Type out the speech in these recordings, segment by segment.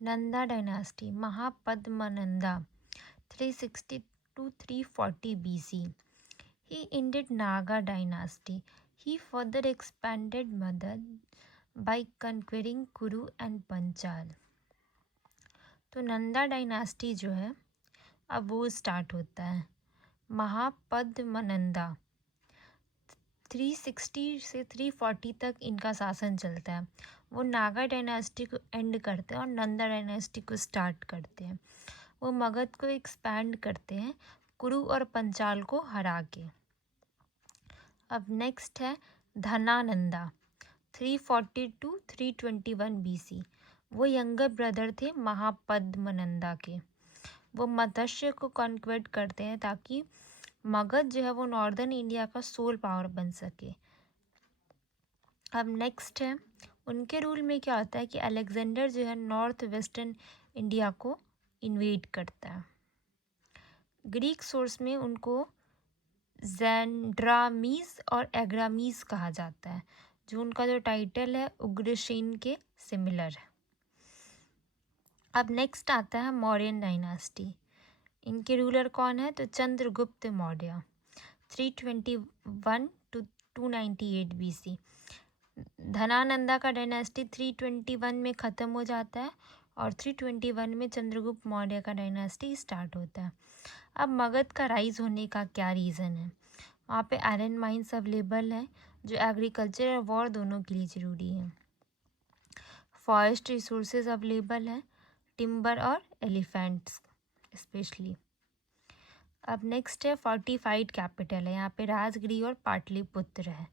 Nanda dynasty, Mahapadmananda, 360 to 340 BC. He ended Naga dynasty. He further expanded Madad by conquering Kuru and Panchal. तो Nanda dynasty जो है अब वो start होता है। महापद्मनंदा 360 से 340 तक इनका शासन चलता है। वो नागा डायनास्टी को एंड करते हैं और नंदा डायनास्टी को स्टार्ट करते हैं। वो मगध को एक्सपैंड करते हैं कुरु और पंचाल को हरा के। अब नेक्स्ट है धनानंदा 340 टू 321 BC। वो यंगर ब्रदर थे महापद्मनंदा के। वो मत्स्य को कॉन्क्वेट करते हैं ताकि मगध जो है वो नॉर्दर्न इंडिया का सोल पावर बन सके। अब नेक्स्ट है उनके रूल में क्या होता है कि अलेक्जेंडर जो है नॉर्थ वेस्टर्न इंडिया को इन्वेड करता है। ग्रीक सोर्स में उनको ज़ेंड्रामीस और एग्रामीस कहा जाता है, जो उनका जो टाइटल है उग्रसेन के सिमिलर है। अब नेक्स्ट आता है मौर्यन डायनास्टी। इनके रूलर कौन है? तो चंद्रगुप्त मौर्य 321 टू 298 BC। धनानंदा का डायनास्टी 321 में ख़त्म हो जाता है और 321 में चंद्रगुप्त मौर्य का डायनास्टी स्टार्ट होता है। अब मगध का राइज होने का क्या रीज़न है? वहाँ पे आयरन माइंस अवेलेबल हैं जो एग्रीकल्चर और वॉर दोनों के लिए ज़रूरी है। फॉरेस्ट रिसोर्सेज अवेलेबल हैं, टिम्बर और एलिफेंट्स स्पेशली। अब नेक्स्ट है फोर्टिफाइड कैपिटल है। यहाँ पे राजगृह और पाटलिपुत्र है।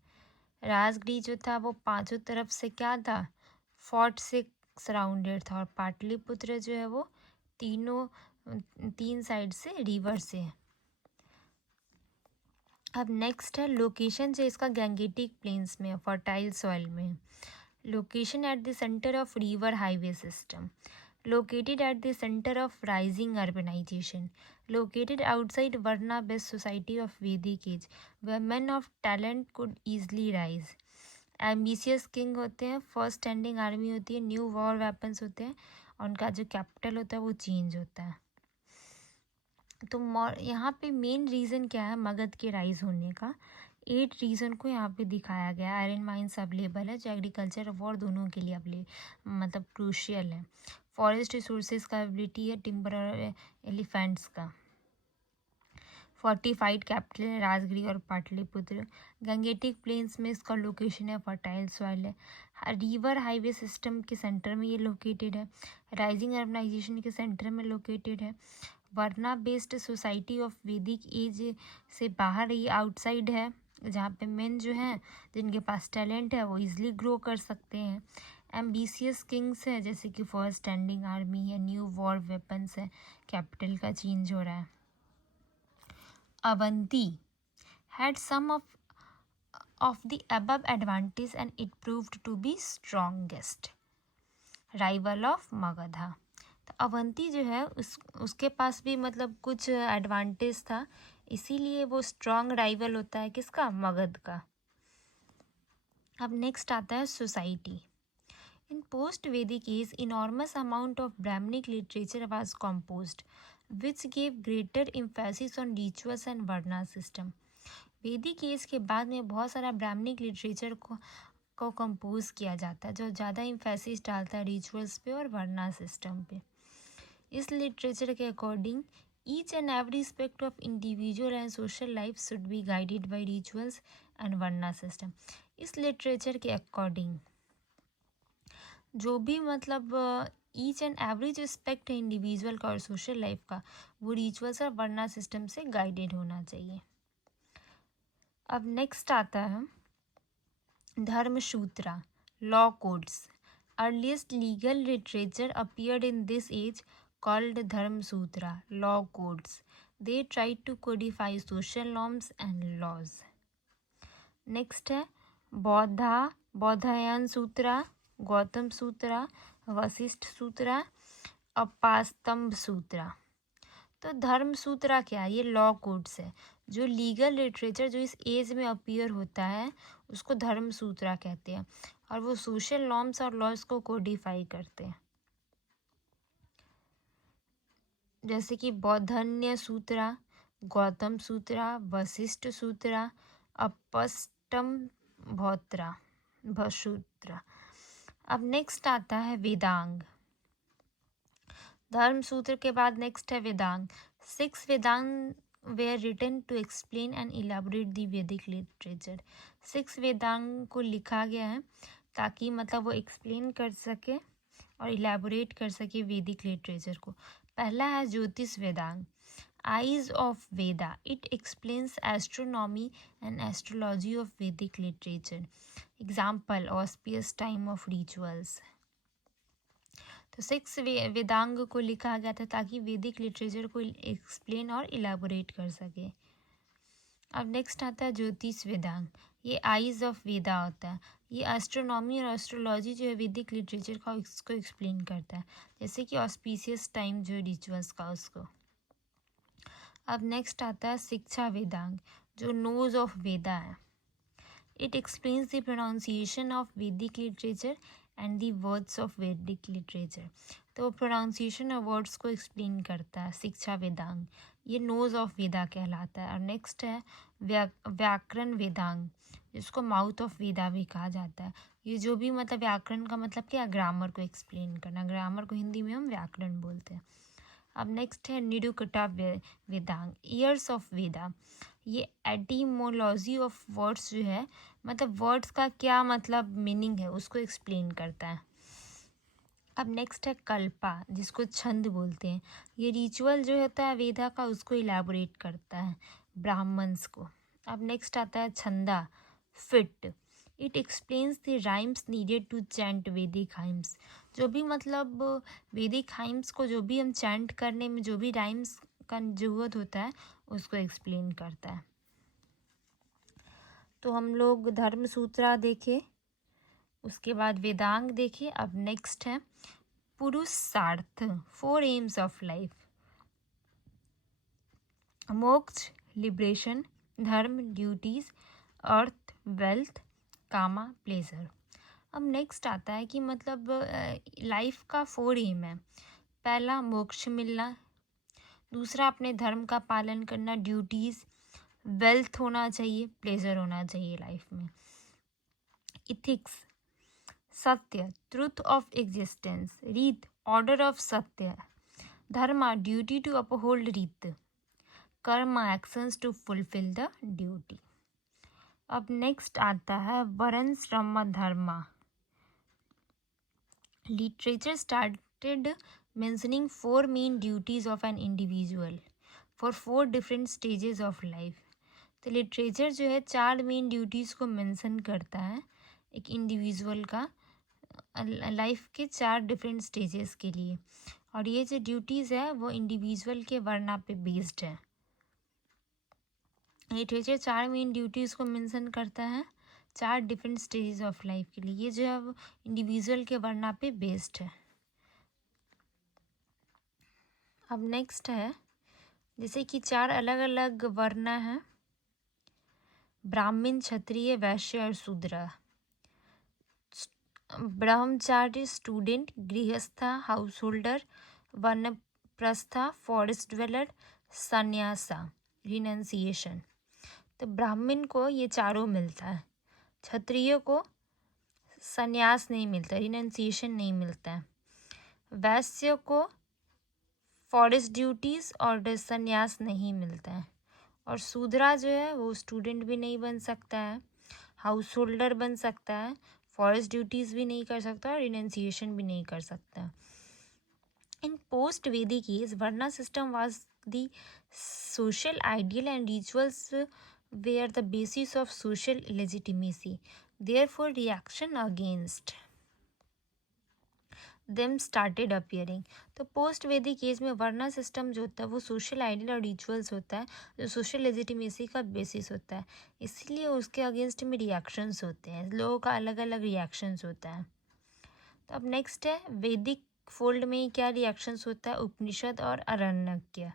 राजगृह जो था वो पांचों तरफ से क्या था? फोर्ट से सराउंडेड था और पाटलिपुत्र जो है वो तीन साइड से रिवर से है। अब नेक्स्ट है लोकेशन जो इसका गैंगेटिक प्लेन्स में, फर्टाइल सॉइल में। Location at the centre of river highway system, located at the center of rising urbanization, located outside Varna based society of Vedic age, where men of talent could easily rise. Ambitious king होते हैं, first standing army होती है, new war weapons होते हैं और उनका जो capital होता है वो चेंज होता है। तो यहाँ पे मेन रीज़न क्या है मगध के राइज होने का? 8 रीज़न को यहाँ पे दिखाया गया। आयरन माइंस अवेलेबल है जो एग्रीकल्चर और वॉर दोनों के लिए मतलब क्रूशियल है। फॉरेस्ट रिसोर्सेज का एबिलिटी है, टिम्बर और एलिफेंट्स का। फोर्टिफाइड कैपिटल है राजगृह और पाटलिपुत्र। गंगेटिक प्लेन्स में इसका लोकेशन है, फर्टाइल सॉइल है। रिवर हाईवे सिस्टम के सेंटर में ये लोकेटेड है। राइजिंग अर्बनाइजेशन के सेंटर में लोकेटेड है। वर्ना बेस्ड सोसाइटी ऑफ वैदिक एज से बाहर ये आउटसाइड है, जहाँ पे मेन जो हैं जिनके पास टैलेंट है वो इजीली ग्रो कर सकते हैं। एम्बिशियस किंग्स है जैसे कि फर्स्ट स्टैंडिंग आर्मी है, न्यू वॉर वेपन्स है, कैपिटल का चेंज हो रहा है। Avanti had some of the above advantage and it proved to be strongest rival of Magadha. तो अवंती जो है उसके पास भी मतलब कुछ एडवांटेज था, इसीलिए वो स्ट्रॉन्ग राइवल होता है किसका? मगध का। अब नेक्स्ट आता है society. In post Vedic age enormous amount of Brahmanic literature was composed which gave greater emphasis on rituals and varna system। वैदिक एज के बाद में बहुत सारा ब्राह्मणिक लिटरेचर को कंपोज किया जाता है जो ज़्यादा इम्फेसिस डालता है रिचुअल्स पे और वर्ना सिस्टम पे। इस लिटरेचर के according each and every aspect of individual and social life should be guided by rituals and varna system. इस लिटरेचर के अकॉर्डिंग जो भी मतलब ईच एंड एवरी जो एस्पेक्ट है इंडिविजुअल का और सोशल लाइफ का वो रिचुअल्स और वर्ना सिस्टम से गाइडेड होना चाहिए। अब नेक्स्ट आता है Dharmasutra, law codes. Earliest legal literature appeared in this age called Dharmasutra, law codes. They tried to codify social norms and laws. Next है बौधायन सूत्रा, गौतम सूत्रा, वशिष्ठ सूत्रा, अपास्तंभ सूत्रा। तो धर्म सूत्रा क्या है? ये लॉ कोड्स है, जो लीगल लिटरेचर जो इस एज में अपीयर होता है उसको धर्म सूत्रा कहते हैं और वो सोशल नॉर्म्स और लॉज को कोडिफाई करते हैं। जैसे कि बौद्धन्य सूत्रा, गौतम सूत्रा, वशिष्ठ सूत्रा, अपष्टम भसूत्रा। अब नेक्स्ट आता है वेदांग। धर्म सूत्र के बाद नेक्स्ट है Vedanga. 6 Vedanga were written to explain and elaborate the Vedic literature. 6 Vedanga को लिखा गया है ताकि मतलब वो एक्सप्लेन कर सके और इलाबोरेट कर सके वैदिक लिटरेचर को। पहला है Jyotish Vedang, eyes of Veda. It explains astronomy and astrology of Vedic literature. Example auspicious time of rituals. तो 6 वेदांग को लिखा गया था ताकि वैदिक लिटरेचर को एक्सप्लेन और इलाबोरेट कर सके। अब नेक्स्ट आता है ज्योतिष वेदांग। ये आइज ऑफ वेदा होता है। ये एस्ट्रोनॉमी और एस्ट्रोलॉजी जो है वैदिक लिटरेचर का इसको एक्सप्लेन करता है, जैसे कि ऑस्पिशियस टाइम जो रिचुअल्स का उसको। अब नेक्स्ट आता है शिक्षा वेदांग जो नोज ऑफ वेदा है। It explains the pronunciation of Vedic literature and the words of Vedic literature. तो प्रोनाउंसिएशन और वर्ड्स को एक्सप्लेन करता है शिक्षा वेदांग। ये नोज ऑफ वेदा कहलाता है। और नेक्स्ट है व्याकरण वेदांग जिसको माउथ ऑफ वेदा भी कहा जाता है। ये जो भी मतलब व्याकरण का मतलब क्या, ग्रामर को एक्सप्लेन करना। ग्रामर को हिंदी में हम व्याकरण बोलते हैं। अब नेक्स्ट है निरुकटा वेदांग, ईयर्स ऑफ वेदा। ये एटिमोलॉजी ऑफ वर्ड्स जो है मतलब वर्ड्स का क्या मतलब मीनिंग है उसको एक्सप्लेन करता है। अब नेक्स्ट है कल्पा जिसको छंद बोलते हैं। ये रिचुअल जो होता है वेदा का उसको इलाबोरेट करता है, ब्राह्मण्स को। अब नेक्स्ट आता है Chhanda feet. It explains the rhymes needed to chant Vedic hymns. जो भी मतलब वैदिक हाइम्स को जो भी हम चैंट करने में जो भी राइम्स का जरूरत होता है उसको एक्सप्लेन करता है। तो हम लोग धर्म सूत्रा देखे, उसके बाद वेदांग देखे। अब नेक्स्ट है पुरुषार्थ, 4 एम्स ऑफ लाइफ। मोक्ष लिबरेशन, धर्म ड्यूटीज, अर्थ वेल्थ, कामा प्लेजर। अब नेक्स्ट आता है कि मतलब लाइफ का 4 एम है। पहला मोक्ष मिलना, दूसरा अपने धर्म का पालन करना, ड्यूटीज़, वेल्थ होना चाहिए, प्लेजर होना चाहिए लाइफ में। Ethics Satya, truth of existence, Rit order of Satya, Dharma duty to uphold Rit, Karma actions to fulfil the duty. अब नेक्स्ट आता है Varnashrama Dharma. Literature started mentioning 4 main duties of an individual for 4 different stages of life। तो literature जो है 4 main duties को mention करता है एक इंडिविजुअल का लाइफ के 4 डिफरेंट स्टेजेस के लिए। और ये जो ड्यूटीज़ है वो इंडिविजुअल के वर्ना पे बेस्ड है। लिटरेचर 4 मेन ड्यूटीज़ को मेंशन करता है 4 डिफरेंट स्टेजेस ऑफ लाइफ के लिए। ये जो है वो इंडिविजुअल के वर्ना पे बेस्ड है। अब नेक्स्ट है जैसे कि 4 अलग अलग वर्ण हैं, ब्राह्मण, क्षत्रिय, वैश्य और Shudra. Brahmachari student, Grihastha house holder, Vanaprastha forest dweller, Sannyasa renunciation. तो ब्राह्मण को ये चारों मिलता है, क्षत्रिय को सन्यास नहीं मिलता, रिनंसिएशन नहीं मिलता है, वैश्य को फॉरेस्ट ड्यूटीज़ और सन्यास नहीं मिलता है, और शूद्रा जो है वो स्टूडेंट भी नहीं बन सकता है, हाउस होल्डर बन सकता है, फॉरेस्ट ड्यूटीज़ भी नहीं कर सकता और रिनंसिएशन भी नहीं कर सकता। In post Vedic age varna system was the social ideal and rituals were the basis of social legitimacy, therefore reaction against them started appearing. तो पोस्ट वैदिक एज में वर्ना सिस्टम जो होता है वो सोशल आइडियल और रिचुअल्स होता है जो सोशल लेजिटिमेसी का बेसिस होता है, इसलिए उसके अगेंस्ट में रिएक्शंस होते हैं, लोगों का अलग अलग रिएक्शंस होता है। तो अब नेक्स्ट है वैदिक फोल्ड में क्या रिएक्शंस होता है, उपनिषद और अरण्यक।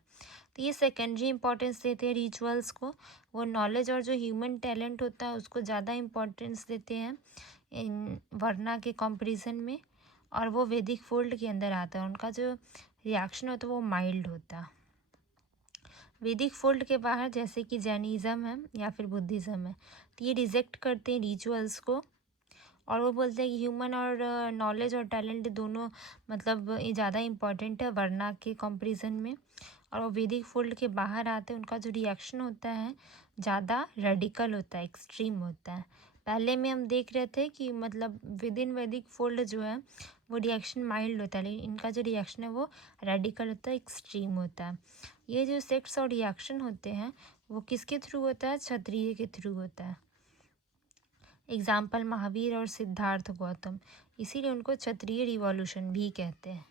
तो ये सेकेंडरी इंपॉर्टेंस देते हैं रिचुअल्स को, वो नॉलेज और जो ह्यूमन टैलेंट होता है उसको ज़्यादा इंपॉर्टेंस देते हैं इन वर्ना के कंपैरिजन में। और वो वैदिक फोल्ड के अंदर आता है, उनका जो रिएक्शन होता है वो माइल्ड होता है। वैदिक फोल्ड के बाहर जैसे कि जैनिज़्म है या फिर बुद्धिज़्म है, तो ये रिजेक्ट करते हैं रिचुअल्स को, और वो बोलते हैं कि ह्यूमन और नॉलेज और टैलेंट दोनों मतलब ये ज़्यादा इम्पॉर्टेंट है वर्ना के कंपैरिजन में। और वो वैदिक फोल्ड के बाहर आते हैं, उनका जो रिएक्शन होता है ज़्यादा रेडिकल होता है, एक्सट्रीम होता है। पहले में हम देख रहे थे कि मतलब विद इन वैदिक फोल्ड जो है वो रिएक्शन माइल्ड होता है, लेकिन इनका जो रिएक्शन है वो रेडिकल होता है, एक्सट्रीम होता है। ये जो सेक्ट्स और रिएक्शन होते हैं वो किसके थ्रू होता है? क्षत्रिय के थ्रू होता है। एग्जाम्पल महावीर और सिद्धार्थ गौतम, इसीलिए उनको क्षत्रिय रिवॉल्यूशन भी कहते हैं।